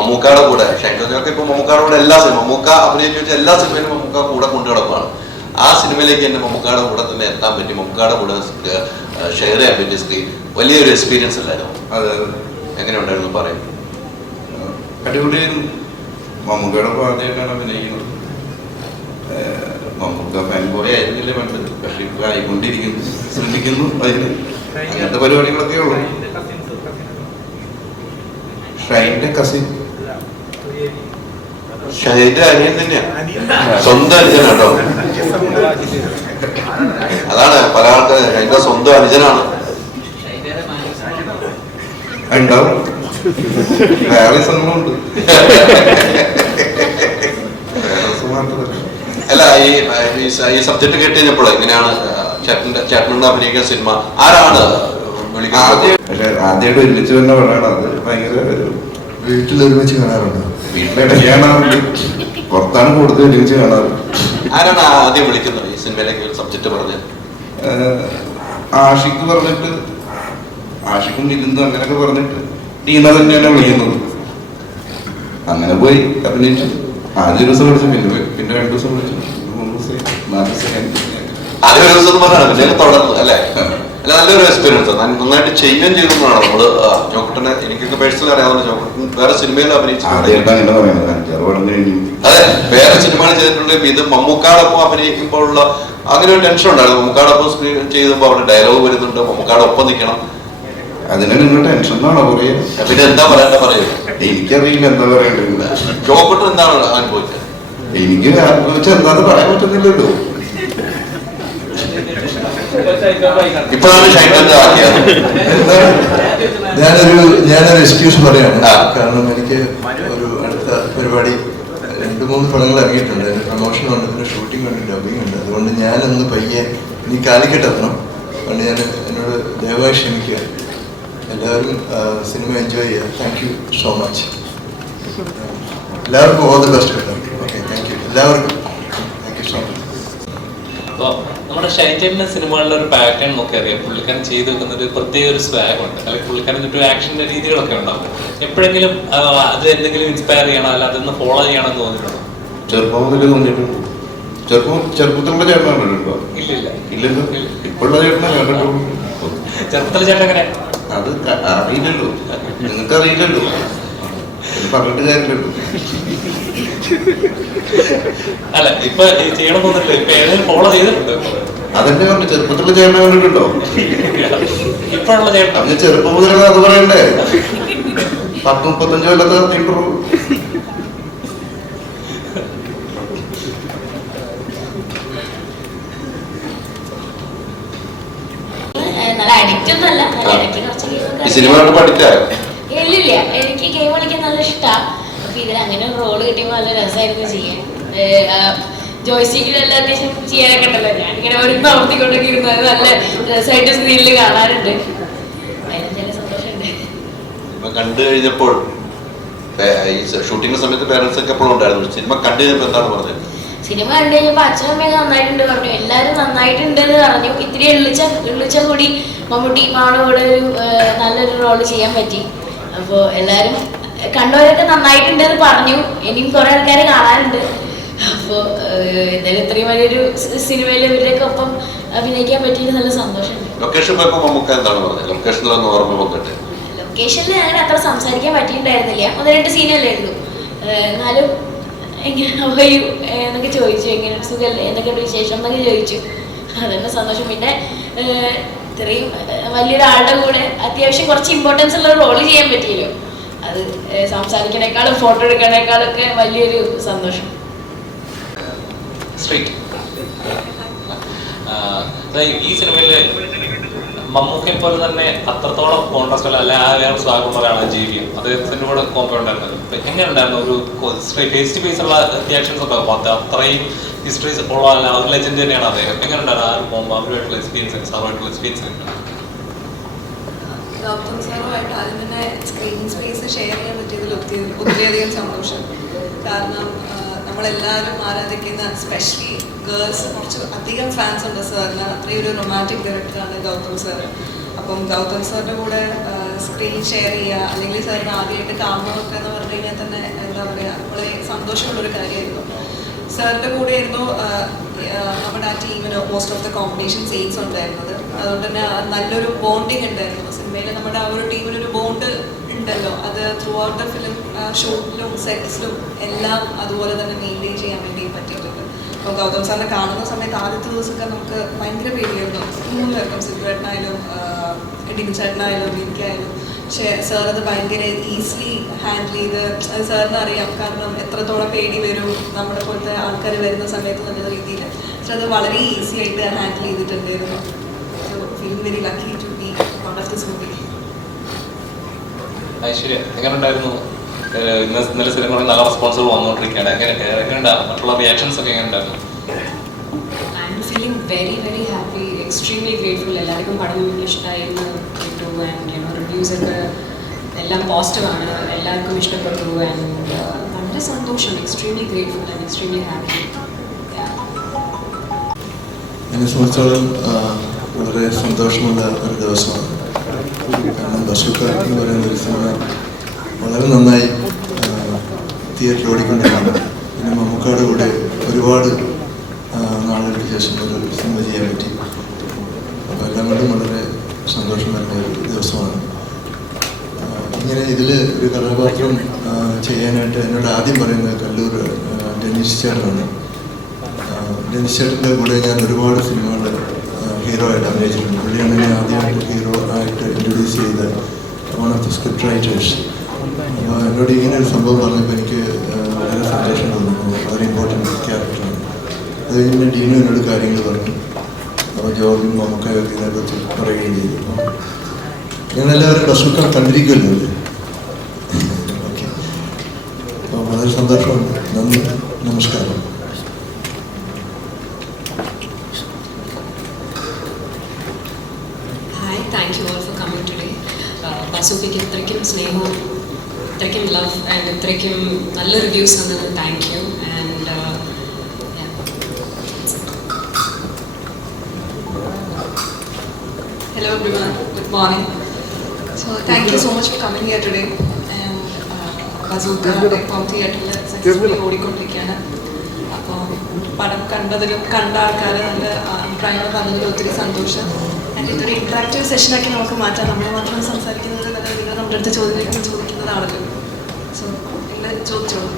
മമ്മൂക്കയുടെ കൂടെ ഷൈൻജോക്ക് ഇപ്പൊ മമ്മൂക്കയുടെ കൂടെ എല്ലാ സിനിമ മമ്മൂക്ക അഭിനയിച്ച എല്ലാ സിനിമയിലും മമ്മൂക്ക കൂടെ കൊണ്ടു കിടക്കുകയാണ്. ആ സിനിമയിലേക്ക് എന്നെ മമ്മൂക്കയുടെ കൂടെ തന്നെ എത്താൻ പറ്റി, മമ്മൂക്കയുടെ കൂടെ ഷെയർ ചെയ്യാൻ പറ്റിയ സ്ക്രീൻ വലിയൊരു എക്സ്പീരിയൻസ് അല്ലായിരുന്നു. അത് എങ്ങനെ ഉണ്ടായിരുന്നു പറയും? അടിപൊളിയായിരുന്നു. മമ്മൂക്കയുടെ പാതയായിട്ടാണ് അഭിനയിക്കുന്നത്. മമ്മൂക്ക ഫാൻ ബോയ് ആയിരുന്നില്ലേ പണ്ട്, പക്ഷെ ഇപ്പൊ ആയിക്കൊണ്ടിരിക്കുന്നു, ശ്രമിക്കുന്നു. അതിന് അങ്ങനത്തെ പരിപാടികളൊക്കെ ഉള്ളു. ഷൈൻ്റെ കസിൻ, ഷൈൻ്റെ അനിയൻ തന്നെയാണ്, സ്വന്തം അനുജൻ കേട്ടോ. അതാണ് പല ആൾക്കാർ ഷൈൻ്റെ സ്വന്തം അനുജനാണ്. ഉണ്ടാവും, വേറെ സംഭവമുണ്ട്. അല്ല, ഈ സബ്ജക്ട് കേട്ട് കഴിഞ്ഞപ്പോൾ എങ്ങനെയാണ് ചേട്ടനുണ്ട് അഭിനയിക്കുന്ന സിനിമ ആരാണ് വിളിക്കുന്നത്? പക്ഷെ ആദ്യമായിട്ട് ഒരുമിച്ച് തന്നെ പടമാണ് അത്. ഭയങ്കര വീട്ടിൽ ഒരുമിച്ച് കാണാറുണ്ട്, വീട്ടിലിടയ്ക്ക് കാണാറുണ്ട്, പുറത്താണ് കൂടുതൽ ഒരുമിച്ച് കാണാറ്. ആരാണ് ആദ്യം വിളിക്കുന്നത് ഈ സിനിമയിലേക്ക് സബ്ജക്ട് പറഞ്ഞ്? ആഷിക്ക് പറഞ്ഞിട്ട്, ആഷിക്കും ഇരുന്ന് അങ്ങനെയൊക്കെ പറഞ്ഞിട്ട് ടീന തന്നെയാണ് വിളിക്കുന്നത്. അങ്ങനെ പോയി അഭിനയിച്ചു. ആദ്യ ദിവസം വിളിച്ചു, പിന്നെ 2 ദിവസം വിളിച്ചു, 3 ദിവസം, 4 ദിവസം. ആദ്യ ഒരു ദിവസം പറഞ്ഞാണ് പിന്നെ തുടർന്നു അല്ലേ? അല്ല, നല്ലൊരു എക്സ്പീരിയൻസ്. നന്നായിട്ട് ചെയ്യുകയും ചെയ്തെന്നാണ് നമ്മള് ജോക്കുട്ടനെ എനിക്കൊക്കെ പേഴ്സണൽ അറിയാവുന്ന. ജോക്കുട്ടൻ വേറെ സിനിമയിൽ അഭിനയിച്ചു. അതെ, വേറെ സിനിമകൾ ചെയ്തിട്ടുണ്ടെങ്കിൽ ഇത് മമ്മൂക്കാടൊപ്പം അഭിനയിക്കുമ്പോഴുള്ള അങ്ങനെ ഒരു ടെൻഷൻ ഉണ്ടായിരുന്നു. മമ്മൂക്കാടൊപ്പം സ്ക്രീൻ ചെയ്യുമ്പോൾ അവിടെ ഡയലോഗ് വരുന്നുണ്ട്, മമ്മൂക്കാടെ ഒപ്പം നിൽക്കണം. അതിനെ നിങ്ങൾ ടെൻഷൻ എന്നാണോ പറയുക? പിന്നെ എന്താ പറയണ്ട പറയുക? എനിക്കറിയില്ല എന്താ പറയണ്ടില്ല. ജോക്കുട്ടൻ എന്താണ് അനുഭവിച്ചത്? എനിക്ക് അനുഭവിച്ചാൽ എന്താന്ന് പറയാൻ പറ്റുന്നില്ലല്ലോ. ഇപ്പോഴാണ് ഷൈൻ്റെ ആക്കിയത്. ഞാനൊരു എക്സ്ക്യൂസ് പറയാണ്. കാരണം എനിക്ക് ഒരു അടുത്ത പരിപാടി 2-3 പടങ്ങൾ ഇറങ്ങിയിട്ടുണ്ട്. അതിന് പ്രൊമോഷൻ ഉണ്ട്, പിന്നെ ഷൂട്ടിംഗ് ഉണ്ട്, ഡബിങ് ഉണ്ട്. അതുകൊണ്ട് ഞാനൊന്ന് പയ്യെ ഇനി കാലിക്കറ്റ് എത്തണം. അതുകൊണ്ട് ഞാൻ എന്നോട് ദയവായി ക്ഷമിക്കുക. എല്ലാവരും സിനിമ എൻജോയ് ചെയ്യുക. Thank you so much. എല്ലാവർക്കും ഓൾ ദി ബെസ്റ്റ് കേട്ടോ. ഓക്കെ, താങ്ക് യു എല്ലാവർക്കും. Thank you so much. അപ്പോൾ നമ്മുടെ ഷൈൻ്റെ സിനിമകളിലെ ഒരു പാറ്റേൺ നോക്കി അറിയാം. പുള്ളിക്കാരൻ ചെയ്ത് വെക്കുന്ന ഒരു പ്രത്യേക ഒരു സ്വാഗ് ഉണ്ട്, അല്ലെങ്കിൽ പുള്ളിക്കാരൻ ചുറ്റും ആക്ഷൻ്റെ രീതികളൊക്കെ ഉണ്ടാവും. എപ്പോഴെങ്കിലും അത് എന്തെങ്കിലും ഇൻസ്പയർ ചെയ്യണം, അല്ല അതൊന്ന് ഫോളോ ചെയ്യണമെന്ന് തോന്നിയിട്ടുണ്ടോ? ചെറുപ്പം മുതൽ തോന്നിയിട്ടുണ്ട്. ചെറുപ്പത്തിലുള്ള ചേട്ടനാണ് കണ്ടിട്ടുണ്ടോ? ഇല്ലല്ലോ. ഇപ്പോഴുള്ള ചേട്ടനാണ് കണ്ടിട്ടുള്ളൂ. ചെറുപ്പത്തിലെ ചേട്ടൻ എങ്ങനെ? അത് അറിയില്ലല്ലോ, നിങ്ങൾക്ക് അറിയില്ലല്ലോ, പറഞ്ഞിട്ട് കാര്യമില്ലല്ലോ. അല്ല, ഇപ്പൊ ചെയ്യണം തോന്നില്ല, ഇപ്പൊ ഏതെങ്കിലും ഫോളോ ചെയ്തിട്ടുണ്ട്? അതെന്നെ പറഞ്ഞു, ചെറുപ്പത്തിലുള്ള ചേട്ടനെ കണ്ടിട്ടുണ്ടോ? ഇപ്പോഴുള്ള ചേട്ടൻ അങ്ങ് ചെറുപ്പം മുതലുള്ള അത് പറയണ്ടേ? 10-35 കൊല്ലത്തെ നടത്തിയിട്ടുള്ളൂ. ഇല്ലില്ല, എനിക്ക് ഗെയിം കളിക്കാൻ നല്ല ഇഷ്ടമാണ്. അപ്പൊ ഇതിൽ അങ്ങനെ ഒരു റോള് കിട്ടിയപ്പോൾ നല്ല രസമായിരുന്നു ചെയ്യാൻ. ജോയ്സ്റ്റിക്കിൽ എല്ലാ അത്യാവശ്യം ചെയ്യാനൊക്കെ ഉണ്ടല്ലോ. ഞാനിങ്ങനെ ഒരു പ്രവർത്തിക്കൊണ്ടൊക്കെ ഇരുന്നത് നല്ല രസമായിട്ട് സ്ക്രീനിൽ കാണാറുണ്ട്. അതിന് സന്തോഷമുണ്ട്. കണ്ടു കഴിഞ്ഞപ്പോൾ ഈ ഷൂട്ടിംഗ് സമയത്ത് പേരൻസ് ഒക്കെ എപ്പോഴും ഉണ്ടായിരുന്നു. സിനിമ കണ്ടു കഴിഞ്ഞപ്പോൾ എന്താണ് പറഞ്ഞത്? സിനിമ കണ്ടു കഴിഞ്ഞപ്പോൾ അച്ഛനും അമ്മയൊക്കെ നന്നായിട്ടുണ്ട് പറഞ്ഞു, എല്ലാവരും നന്നായിട്ടുണ്ട് എന്ന് പറഞ്ഞു. ഇത്തിരി എള്ളിച്ച കൂടി മമ്മൂട്ടി മാളുടെ കൂടെ ഒരു നല്ലൊരു റോള് ചെയ്യാൻ പറ്റി. അപ്പോൾ എല്ലാവരും കണ്ടവരൊക്കെ നന്നായിട്ടുണ്ട് എന്ന് പറഞ്ഞു. ഇനിയും കുറെ ആൾക്കാർ കാണാനുണ്ട്. അപ്പോൾ എന്തായാലും ഇത്രയും വലിയൊരു സിനിമയിൽ ഇവരുടെയൊക്കെ ഒപ്പം അഭിനയിക്കാൻ പറ്റിയത് നല്ല സന്തോഷമുണ്ട്. ലൊക്കേഷനിൽ അങ്ങനെ അത്ര സംസാരിക്കാൻ പറ്റിയിട്ടുണ്ടായിരുന്നില്ല. 1-2 സീനല്ലായിരുന്നു. എന്നാലും എങ്ങനെ പോയി എന്നൊക്കെ ചോദിച്ചു, എങ്ങനെ സുഖമല്ലേ, എന്തൊക്കെയുണ്ട് വിശേഷം എന്നൊക്കെ ചോദിച്ചു. അതന്നെ സന്തോഷം. പിന്നെ ഇത്രയും വലിയൊരാളുടെ കൂടെ അത്യാവശ്യം കുറച്ച് ഇമ്പോർട്ടൻസ് ഉള്ള റോള് ചെയ്യാൻ പറ്റിയല്ലോ. അത് സംസാരിക്കണേക്കാളും ഫോട്ടോ എടുക്കണേക്കാളൊക്കെ വലിയൊരു സന്തോഷം. ഈ സിനിമയില് മമ്മൂക്കെ പോലെ തന്നെ അത്രത്തോളം കോൺട്രാസ്റ്റ് അല്ല ആ വേറെ സ്വാഗതം ഒരാളാണ് ജീവിയും. അദ്ദേഹത്തിന്റെ കൂടെ കോമ്പോ ഉണ്ടായിരുന്നത് എങ്ങനെ ഉണ്ടായിരുന്നു? ഒരു ഫേസ് ടു ഫേസ് ഉള്ള റിയാക്ഷൻസ് ഒക്കെ അത്രയും ഹിസ്റ്ററീസ് ഉള്ള ഒരു ലെജൻഡ് തന്നെയാണ് അദ്ദേഹം. എങ്ങനെ ഉണ്ടായിരുന്നു ആ ഒരു കോമ്പോ, അവരുമായിട്ടുള്ള എക്സ്പീരിയൻസ്, സാറുമായിട്ടുള്ള എക്സ്പീരിയൻസ്? ഗൗതം സാറുമായിട്ട് ആദ്യം തന്നെ സ്ക്രീനിങ് സ്പേസ് ഷെയർ ചെയ്യാൻ പറ്റിയതിൽ ഒത്തിരിയധികം സന്തോഷം. കാരണം നമ്മളെല്ലാവരും ആരാധിക്കുന്ന സ്പെഷ്യലി ഗേൾസ് കുറച്ച് അധികം ഫാൻസ് ഉണ്ട് സാറിന്. അത്രയും ഒരു റൊമാൻറ്റിക് ഡയറക്ടറാണ് ഗൗതം സാർ. അപ്പം ഗൗതം സാറിൻ്റെ കൂടെ സ്ക്രീൻ ഷെയർ ചെയ്യുക, അല്ലെങ്കിൽ സാറിന് ആദ്യമായിട്ട് കാണുന്നതൊക്കെ എന്ന് പറഞ്ഞു കഴിഞ്ഞാൽ തന്നെ സന്തോഷമുള്ളൊരു കാര്യമായിരുന്നു. സാറിൻ്റെ കൂടെയായിരുന്നു നമ്മുടെ ആ ടീമിന് most of the combination scenes ഉണ്ടായിരുന്നത്. അതുകൊണ്ട് തന്നെ നല്ലൊരു ബോണ്ടിങ് ഉണ്ടായിരുന്നു സിനിമയിൽ. നമ്മുടെ ആ ഒരു ടീമിനൊരു ബോണ്ട് ഉണ്ടല്ലോ, അത് ത്രൂ ഔട്ട് ദ ഫിലിം ഷൂട്ടിലും സെറ്റ്സിലും എല്ലാം അതുപോലെ തന്നെ മെയിൻറ്റെയിൻ ചെയ്യാൻ വേണ്ടി പറ്റിയിട്ടുണ്ട്. അപ്പോൾ ഗൗതം സാറിനെ കാണുന്ന സമയത്ത് ആദ്യത്തെ ദിവസമൊക്കെ നമുക്ക് ഭയങ്കര പേടിയായിരുന്നു. 3 പേർക്കും, സിദ്ധുവേട്ടനായാലും ഡിൻചേട്ടനായാലും എനിക്കായാലും. പക്ഷേ സാർ അത് ഭയങ്കര ഈസിലി ഹാൻഡിൽ ചെയ്ത്, അത് സാറിന് അറിയാം, കാരണം എത്രത്തോളം പേടി വരും നമ്മുടെ പോലത്തെ ആൾക്കാർ വരുന്ന സമയത്ത് നല്ല രീതിയിൽ. പക്ഷെ അത് വളരെ ഈസി ആയിട്ട് ഹാൻഡിൽ ചെയ്തിട്ടുണ്ടായിരുന്നു. So feel very lucky to be part of this movie. Aishwarya, എങ്ങനെയുണ്ടായിരുന്നു? ഇന്നലെ സിനിമകളിൽ നല്ല റെസ്പോൺസുകൾ വന്നുകൊണ്ടിരിക്കുകയാണ്. എങ്ങനെയുണ്ടാവും മറ്റുള്ള റിയാക്ഷൻസ് ഒക്കെ എങ്ങനെയുണ്ടായിരുന്നു? I'm feeling very, very happy, extremely grateful. എല്ലാവർക്കും പടം ഇഷ്ടമായിരുന്നു കേട്ടു. ആൻഡ് റിവ്യൂസ് ഒക്കെ എല്ലാം പോസിറ്റീവാണ്, എല്ലാവർക്കും ഇഷ്ടപ്പെട്ടു. ആൻഡ് വളരെ സന്തോഷം, extremely grateful and extremely happy. എന്നെ സംബന്ധിച്ചോളം വളരെ സന്തോഷമുള്ള ഒരു ദിവസമാണ്. കാരണം ബസൂക്ക എന്ന് പറയുന്ന ഒരു സിനിമ വളരെ നന്നായി തിയേറ്ററിൽ ഓടിക്കൊണ്ടിരിക്കുന്നു. പിന്നെ മമ്മൂക്കയുടെ കൂടെ ഒരുപാട് നാളുകൾക്ക് ശേഷം ഒരു സിനിമ ചെയ്യാൻ പറ്റി. അപ്പോൾ എല്ലാം കൊണ്ടും വളരെ സന്തോഷം വരുന്ന ഒരു ദിവസമാണ്. ഇങ്ങനെ ഇതിൽ ഒരു കഥാപാത്രം ചെയ്യാനായിട്ട് എന്നോട് ആദ്യം പറയുന്നത് കല്ലൂർ ഡെന്നിസ് ചേട്ടനാണ്. ഡെന്നിസ് ചേട്ടൻ്റെ കൂടെ ഞാൻ ഒരുപാട് സിനിമകൾ ഹീറോ ആയിട്ട് അഭിനയിച്ചിട്ടുണ്ട്. പുള്ളിയാണ് ഞാൻ ആദ്യമായിട്ട് ഹീറോ ആയിട്ട് ഇൻട്രൊഡ്യൂസ് ചെയ്ത one of the script writers. അപ്പോൾ എന്നോട് ഇങ്ങനെ ഒരു സംഭവം പറഞ്ഞപ്പോൾ എനിക്ക് വളരെ സന്തോഷം തോന്നുന്നു. വളരെ ഇമ്പോർട്ടൻറ്റ് ക്യാരക്ടറാണ്. അത് കഴിഞ്ഞ് ഡീനു എന്നോട് കാര്യങ്ങൾ പറഞ്ഞു. അപ്പോൾ ജോർജും മമ്മൂക്കയൊക്കെ ഇതിനെക്കുറിച്ച് പറയുകയും ചെയ്തു. അപ്പോൾ ഞങ്ങളെല്ലാവരും ബസൂക്ക കണ്ടിരിക്കുമല്ലോ അല്ലേ? ഓക്കെ, അപ്പോൾ വളരെ സന്തോഷമുണ്ട്. നന്ദി, നമസ്കാരം. Hi, thank you all for coming today. ബസൂക്കയ്ക്ക് ഇത്രയ്ക്കും സ്നേഹവും ഇത്രയ്ക്കും ലവ് ആൻഡ് ഇത്രയ്ക്കും നല്ല റിവ്യൂസ് വന്നത് thank you. And Hello everyone, good morning. So thank you so much for coming here today. And Bazooka ഇപ്പോൾ തിയേറ്ററിൽ സക്സസ്ഫുള്ളി ഓടിക്കൊണ്ടിരിക്കുകയാണ്. അപ്പോൾ പടം കണ്ട ആൾക്കാർ നല്ല അഭിപ്രായങ്ങൾ തന്നതിൽ ഒത്തിരി സന്തോഷം. ആൻഡ് ഇതൊരു ഇൻട്രാക്റ്റീവ് സെഷനൊക്കെ നമുക്ക് മാറ്റാം. നമ്മൾ മാത്രം സംസാരിക്കുന്നത് നല്ല നിങ്ങൾ നമ്മുടെ അടുത്ത് ചോദ്യങ്ങൾ ചോദിക്കുന്നതാണല്ലോ. സോ നിങ്ങൾ ചോദിച്ചോളൂ.